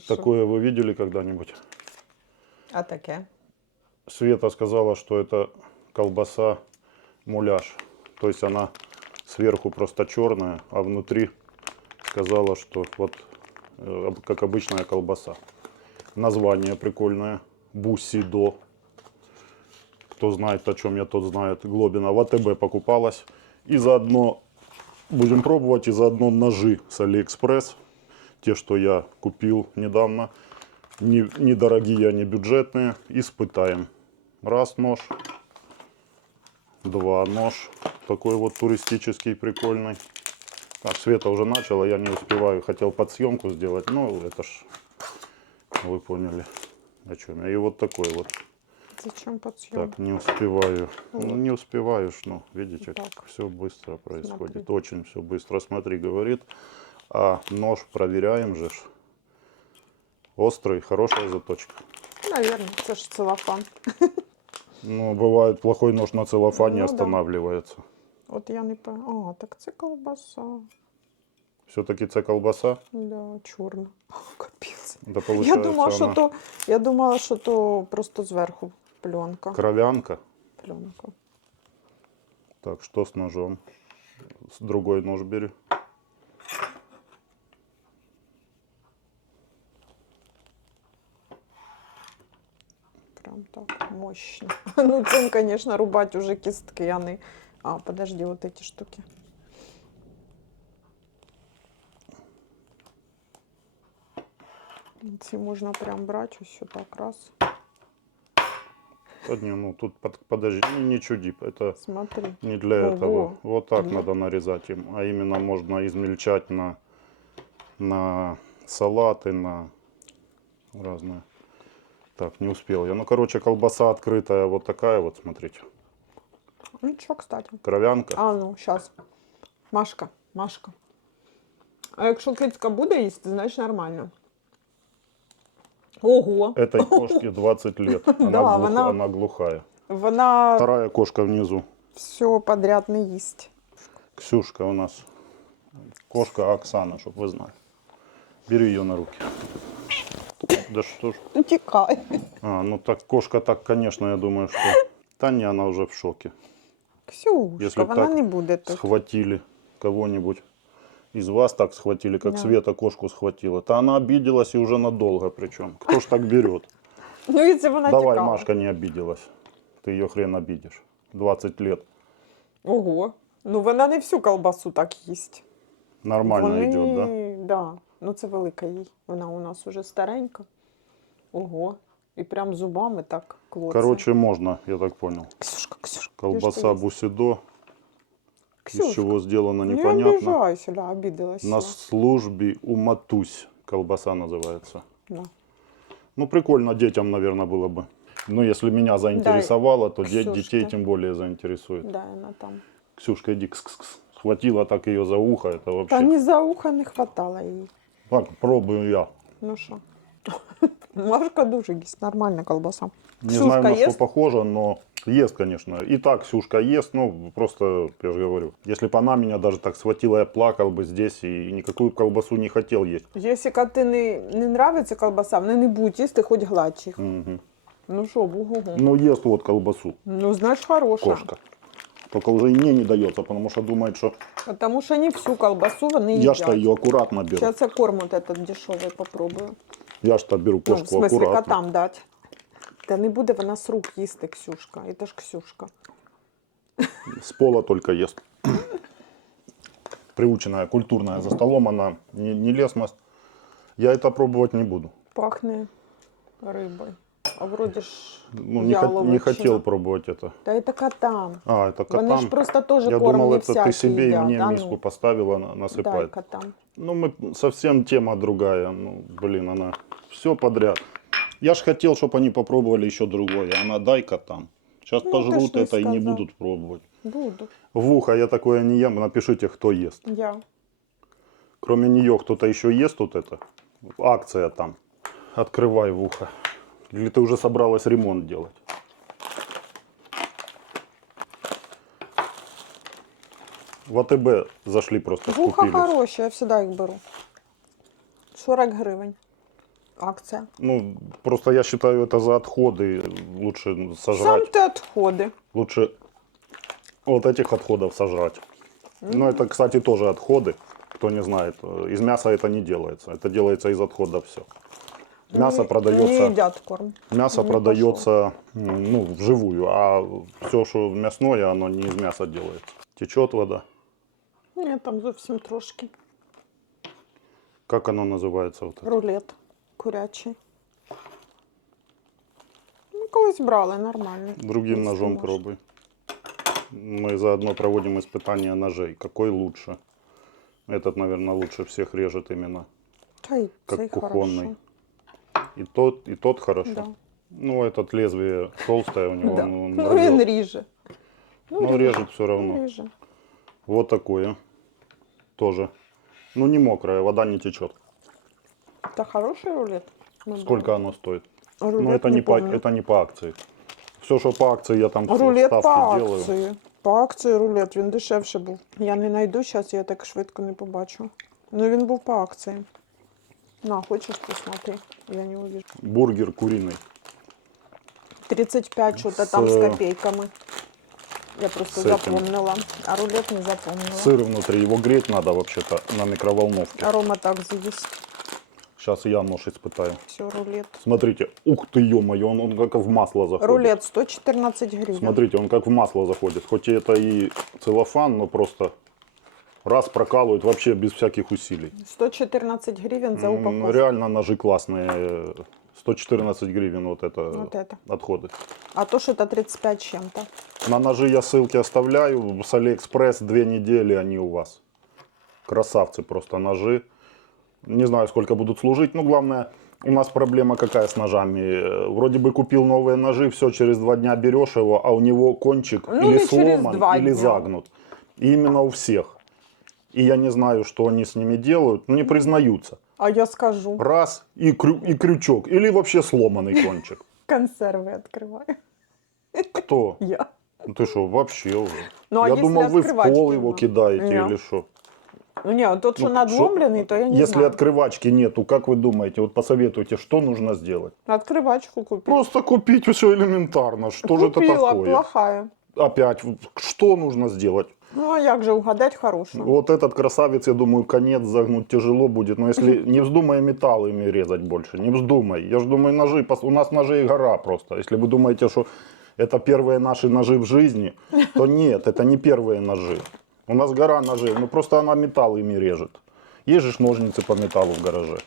Що? Такое вы видели когда-нибудь? А таке? Света сказала, что это колбаса муляж. То есть она сверху просто черная, а внутри сказала, что вот э, как обычная колбаса. Название прикольное. Бусидо. Кто знает, о чем я, тот знает. Глобина в АТБ покупалась. И заодно будем пробовать, и заодно ножи с Алиэкспресс. Те, что я купил недавно. Не, недорогие, они бюджетные. Испытаем. Раз нож. Два нож. Такой вот туристический, прикольный. Так, Света уже начала, я не успеваю. Хотел подсъемку сделать, ну это ж, вы поняли, о чем я. И вот такой вот. Зачем подсъем? Так, не успеваю. Ну, не успеваешь, ну, видите, Так. все быстро происходит. Смотри. Очень все быстро. Смотри, говорит. А нож проверяем же. Острый, хорошая заточка. Наверное, це ж целофан. Ну, бывает, плохой нож на целлофане Ну да. останавливается. От я не пам'ятаю. А, так це колбаса. Все-таки це колбаса. Да, чорна. О, Капець. Да, Я думала, що она то, я думала, що то просто зверху пленка. кровянка. Пленка. Так, что с ножом? С другой нож бери. Прям так мощно. Ну, цим, конечно, рубать уже кістки, а не. А, подожди, вот эти штуки. Ці можна прям брати ось так раз. Да не, ну тут под- подожди, не, чуди, это Смотри. не для Ого. этого. Вот так Ага. надо нарезать им, а именно можно измельчать на, на салаты, на разные. Так, не успел я. Ну, короче, колбаса открытая вот такая вот, смотрите. Нічого, кстати. Кровянка. А, ну, зараз. Машка, Машка. А якщо кицька буде їсти, значить нормально. Ого! Этой кошке 20 лет. Она, Да, глух- она- она глухая. Вона Вторая кошка внизу. все подряд не їсть. Ксюшка у нас. Кошка Оксана, чтобы вы знали. Бери ее на руки. Да что ж. Ну, тікай. А, ну так кошка так, конечно, я думаю, что... Таня, она уже в шоке. Ксюшка, Если вона так не буде тут. Схватили кого-нибудь. Из вас так схватили, как Да. Света кошку схватила. То она обиделась и уже надолго причем. Кто ж так берет? Ну, якщо вона Давай, тікала. Машка не обиделась. Ты ее хрен обидишь. 20 лет. Ого. Ну, вона не всю колбасу так їсть. Нормально Вони... идет, да? Да. Ну, це велика їй. Вона у нас уже старенька. Ого. І прям зубами так клоце. Короче, можно, я так понял. Ксюшка, Ксюшка. ти Колбаса що їсть? бусидо. Ксюшка, Из чего сделано Не непонятно. обижайся, да, обиделась. На я. службе у Матусь колбаса называется. Да. Ну, прикольно детям, наверное, было бы. Ну, если меня заинтересовало, то де- Ксюшке. детей тем более заинтересует. Да, вона там. Ксюшка, иди, кс-кс-кс. Схватила так ее за ухо, это вообще. Та ні за ухо не хватало їй. Так, пробую я. Ну що? Машка дуже їсть, нормальна колбаса. Не Ксюшка знаю, на ест? что похоже, но ест, конечно. И так Ксюшка ест, ну, просто, я же говорю, если бы она меня даже так схватила, я плакал бы здесь и никакую колбасу не хотел есть. Якщо коти не, не нравиться колбаса, вони не будуть їсти, хоч гладь їх. Мгм. Ну що, бугу. Ну, ест вот колбасу, Ну, знаєш, хороша. кошка. Только уже и мне не дается, потому что думает, что Тому що не всю колбасу вони я что ее аккуратно беру. Зараз я корм вот этот дешевий попробую. Я что беру Ну, в кошку смысле, аккуратно. котам дати. Та не буде вона з рук їсти, Ксюшка. Це ж Ксюшка. С пола только ест. Приученная, культурная. За столом она не, не лесность. Я это пробовать не буду. Пахне рибою. А вроді ж Ну, не, хот- не яловичина. хотел пробовать это. Та це котам. А, это котам. Вони ж просто теж Я корм думал, не это всякі ты себе їдять. и мне а миску ну, поставила, на- дай насыпать. котам. Ну, мы совсем тема другая. Ну, блин, она все подряд. Я ж хотел, чтобы они попробовали еще другое. Она дай котам. Сейчас Ну, пожрут ты ж не это и не сказал. будут пробовать. Буду. В ухо я такое не ем. Напишите, кто ест. Я. Кроме нее кто-то еще ест тут это? Акция там. Открывай в ухо. Или ты уже собралась ремонт делать? В АТБ зашли просто, Вуха скупили. хороші, я завжди їх беру. 40 гривень. акція. Ну, просто я считаю это за отходы. Лучше Сам сожрать. ти відходи. Лучше вот этих отходов сожрать. Ну, это, кстати, тоже отходы. Кто не знает, э, из мяса это не делается. Это делается из отхода все. Мясо Не- продается. Не їдять корм. Мясо Не продается м, ну, вживую, а все, что мясное, оно не из мяса делается. Течет вода. Ні, там зовсім трошки. Как оно называется? Вот это? Рулет курячий. Ну, колись брали нормально. Другим Если ножом можна. пробуй. Мы заодно проводим испытания ножей. Какой лучше? Этот, наверное, лучше всех режет именно. Та й Как цей кухонный. хорошо. И тот, и тот хорошо. Да. Ну, этот лезвие толстое у него. Да. Ну, он Ну він рвет. ріже. Но режет все Ну, равно. ріже. Вот такое. Тоже. Ну, не мокрая, вода не течет. Та хороший рулет. Ми Сколько оно стоит? брали. Ну, Рулет это не, по, помню. это не по акции. Все, что по акции, я там всё Рулет по ставки делаю. акції. По акції рулет, він дешевше був. Я не знайду зараз, я так швидко не побачу. Ну він був по акції. На, хочеш посмотри? Я не увижу. Бургер куриный. 35 что-то С, там с э, копейками. Я просто запомнила. А рулет не запомнила. Сыр внутри, его греть надо вообще-то на микроволновке. Арома так заесть. Сейчас я нож испытаю. Все, рулет. Смотрите, ух ты, ё-моё, он, он как в масло заходит. Рулет 114 гривен. Смотрите, он как в масло заходит. Хоть это и целлофан, но просто раз прокалывает вообще без всяких усилий. 114 гривен за упаковку. Реально ножи классные. 114 гривен вот это Вот это. отходы. А то что-то 35 с чем-то. На ножи я ссылки оставляю. С Алиэкспресс две недели они у вас. Красавцы просто ножи. Не знаю, сколько будут служить. Но главное, у нас проблема какая с ножами. Э, Вроде бы купил новые ножи, все, через два дня берешь его, а у него кончик Ну, или не сломан, или дня. загнут. И именно у всех. И я не знаю, что они с ними делают, ну не признаются. А я скажу. Раз и, крю- и крючок, или вообще сломанный кончик. Консервы открываю. Кто? Я. Ну ты что, вообще уже? Ну, а я думал, вы в пол его кидаете Не. или что? Ну не, вот тот, что Ну, надломленный, шо- то я не Если знаю. открывачки нету, как вы думаете, вот посоветуйте, что нужно сделать? Открывачку купить. Просто купить все элементарно. Что же это Купила, такое? плохая. Опять, что нужно сделать? Ну а як же угадать хорошую? Вот этот красавец, я думаю, конец загнуть тяжело будет. Но если не вздумай металл ими резать больше, не вздумай. Я же думаю, ножи, у нас ножей гора просто. Если вы думаете, что это первые наши ножи в жизни, то нет, это не первые ножи. У нас гора ножей, ну просто она металл ими режет. Есть же ножницы по металлу в гараже.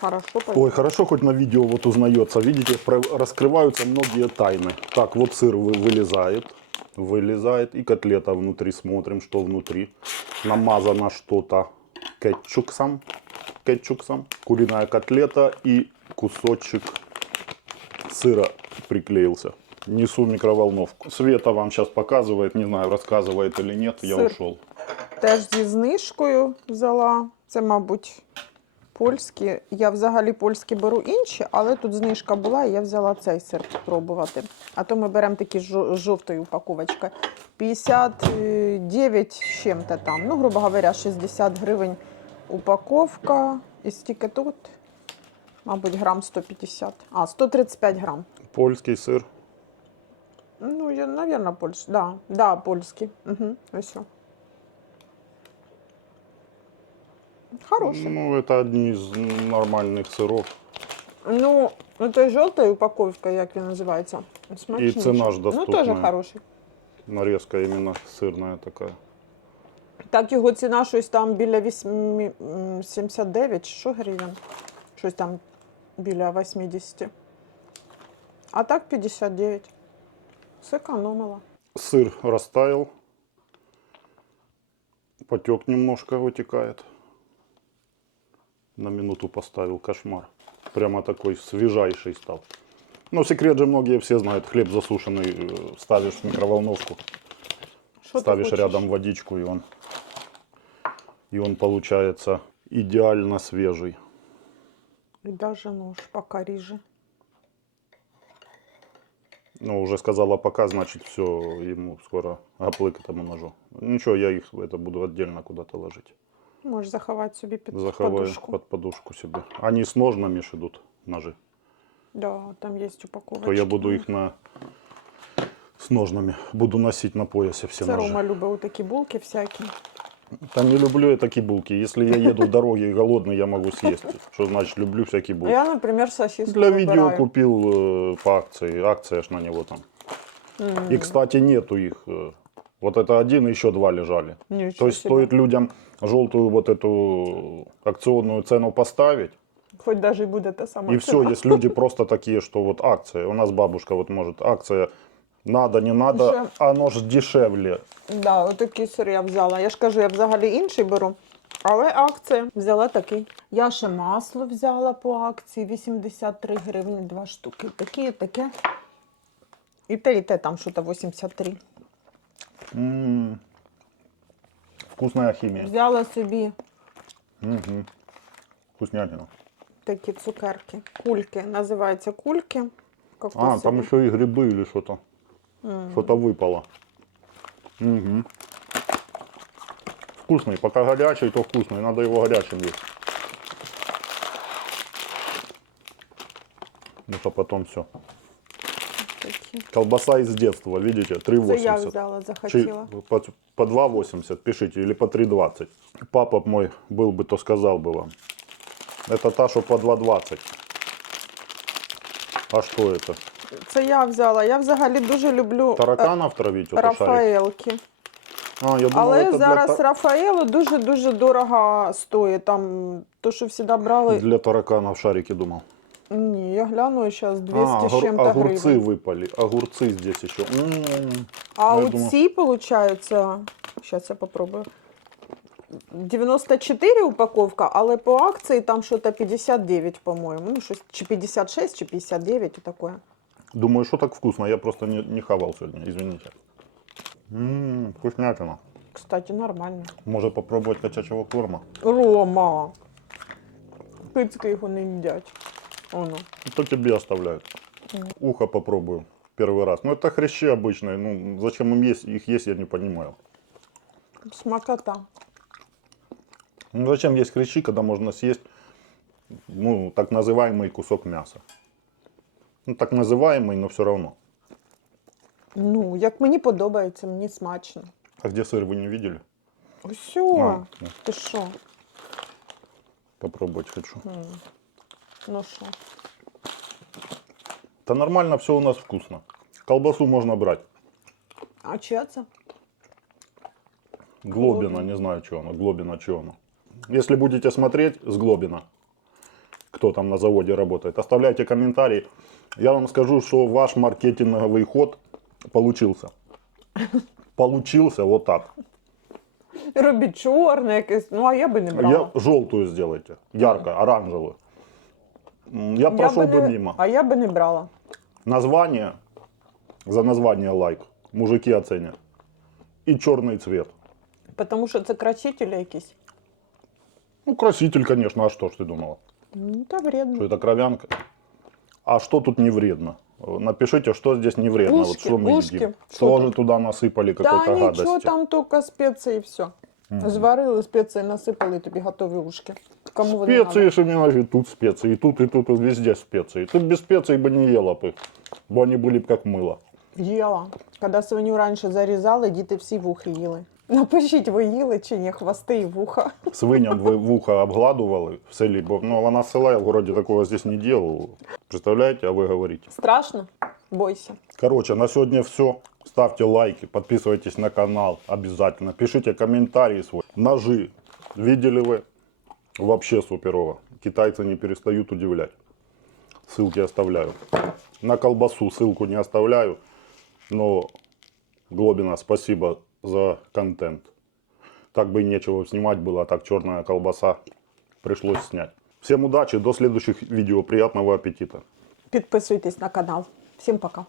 Хорошо, Ой, хорошо, хоть на видео вот узнается. Видите, раскрываются многие тайны. Так, вот сыр вы- вылезает. Вылезает. И котлета внутри. Смотрим, что внутри. Намазано что-то кетчуксом. Кетчуксом. Куриная котлета и кусочек сыра приклеился. Несу микроволновку. Света вам сейчас показывает, не знаю, рассказывает или нет, я Сыр. ушел. Теж зі знижкою взяла. Це, мабуть, польські. Я взагалі польські беру інші, але тут знижка була, і я взяла цей сир спробувати. А то ми беремо такі з жо- з жовтою упаковочкою. 59 з чим-то там. Ну, грубо говоря, 60 гривень упаковка. І стільки тут, мабуть, грам 150. А, 135 грам. Польский сыр. Ну, я, наверное, польський. Да, да, польський. Угу, ось. Хороший. Ну, это одни из нормальных сыров. Ну, ну той жовтою упаковкою, як він називається. Смачніше. ціна ж Ну, доступна. теж хороший. Нарезка именно сырная такая. Так його ціна щось там біля 8, м, 79, чи що гривень? Щось там біля 80. А так 59. Сэкономила. Сыр растаял. Потек немножко вытекает. На минуту поставил кошмар. Прямо такой свежайший стал. Но секрет же многие все знают. Хлеб засушенный э, ставишь в микроволновку. Ти ставишь рядом водичку и он, и он получается идеально свежий. І даже нож пока ріже. Ну, уже сказала пока, значит, все, ему скоро оплык этому ножу. Ничего, я их это буду отдельно куда-то ложить Можеш заховати собі під заховаю подушку. под подушку себе. Они с ножнами ж идут, ножи. Да, там є упаковочки. То я буду их на с ножнами буду носить на поясе все Це ножи. Рома любить такі булки всякі. Да не люблю я такие булки. Если я еду в дороге и голодный, я могу съесть. Что значит люблю всякие булки? Я, наприклад, сосиску Для видео вибираю. купил э, по акции. Акция ж на него там. И, кстати, нету их. э, Вот это один, и еще два лежали. Ничего То есть себе. стоит людям желтую вот эту акционную цену поставить, Хоч даже і буде те саме. и все, есть люди просто такие, что вот акция. У нас бабушка вот может, акция надо, не надо, Еще- оно ж дешевле. Да, отакий сир я взяла. Я ж кажу, я взагалі інший беру. Але акція взяла такий. Я ще масло взяла по акції 83 гривні, два штуки. Такі, таке. І те, і те там що то 83. М, Вкусная химия. Взяла собі Мгм. Вкуснятина. такі цукерки. Кульки. Називаються кульки. А, Кокосові. там еще и грибы или что-то. Что-то выпало. Мгм. Вкусный. Пока горячий, то вкусный. Надо его горячим есть. Ну, то потом все. Такі. Колбаса из детства, видите, Це я 3,80. взяла, Чи захотіла. по, по 2,80 пишите или по 3,20. Папа б мой был бы, то сказал бы вам. Это та, что по 2,20. А что это? Це я взяла. Я взагалі дуже люблю е, Тараканов травить? Это шарик? Рафаелки. А, я думал, Але это зараз для, та- Рафаело дуже-дуже дорого стоїть. Там то, що всі брали. для тараканов шарики думал. Ні, я гляну зараз 200 а, з огур- чим-то огурцы гривень. выпали. Огурцы здесь еще. М, А Ну, я думав- оці, получаються, зараз я попробую. 94 упаковка, але по акції там щось 59, по-моєму. Ну, щось чи 56, чи 59, таке. Думаю, что так вкусно. Я просто не, не хавал сегодня, извините. М, вкуснятина. Кстати, нормально. Может попробовать качачего корма? Рома! Кицьки його не їдять. Оно. То тебе оставляют. Ухо попробую. Первый раз. Ну, это хрящи обычные. Ну, зачем им есть, их есть, я не понимаю. Смакота. Ну, зачем есть хрящи, когда можно съесть, ну, так называемый кусок мяса? Ну, так называемый, но все равно. Ну, як мені подобається, мені смачно. А где сыр вы не видели? Ось, А, ну. ти що? Попробовать хочу. Ну що? Да нормально, все у нас вкусно. Колбасу можно брать. А чия це? Глобина, не знаю, что оно. Глобина, что оно. Если будете смотреть с Глобина, кто там на заводе работает, оставляйте комментарии. Я вам скажу, что ваш маркетинговый ход получился. Получился вот так. Робіть чорне якесь. Ну, а я би не брала. Я желтую сделайте, ярко, оранжевую. М, Я прошел би бы не... мимо. А я би не брала. Название, за название лайк, мужики оценят. И черный цвет. Тому що це красителі якісь. Ну, краситель, конечно, а что ж ты думала? Ну, та Что вредно. это кровянка? А что тут не вредно? Э, Напишите, что здесь не вредно. вот Ушки, что мы ушки. едим. Что Тоже там? туда насыпали Та какой-то нічого, гадости. там тільки спеції і все. Зварили спеції, насипали тобі готові ушки. Кому вони Специи, что мне нафиг, тут специи, и тут, и тут, и везде специи. Ты без специй бы не ела бы, бы они были бы как мыло. Їла. Коли свиню раніше зарізали, діти всі вухи їли. Напишіть, ви їли чи ні, хвости і вуха. Свиням в, в ухо обгладывали в селе, бо ну, она села, я в городе такого здесь не делал. Представляете, а вы говорите. Страшно? Бойся. Короче, на сегодня все. Ставьте лайки, подписывайтесь на канал обязательно. Пишите комментарии свой. Ножи. Видели вы? Вообще суперово. Китайцы не перестают удивлять. Ссылки оставляю. На колбасу ссылку не оставляю. Но Глобина, спасибо за контент. Так бы и нечего снимать было, а так черная колбаса пришлось снять. Всем удачи, до следующих видео, приятного аппетита. Підписуйтесь на канал. Всім пока.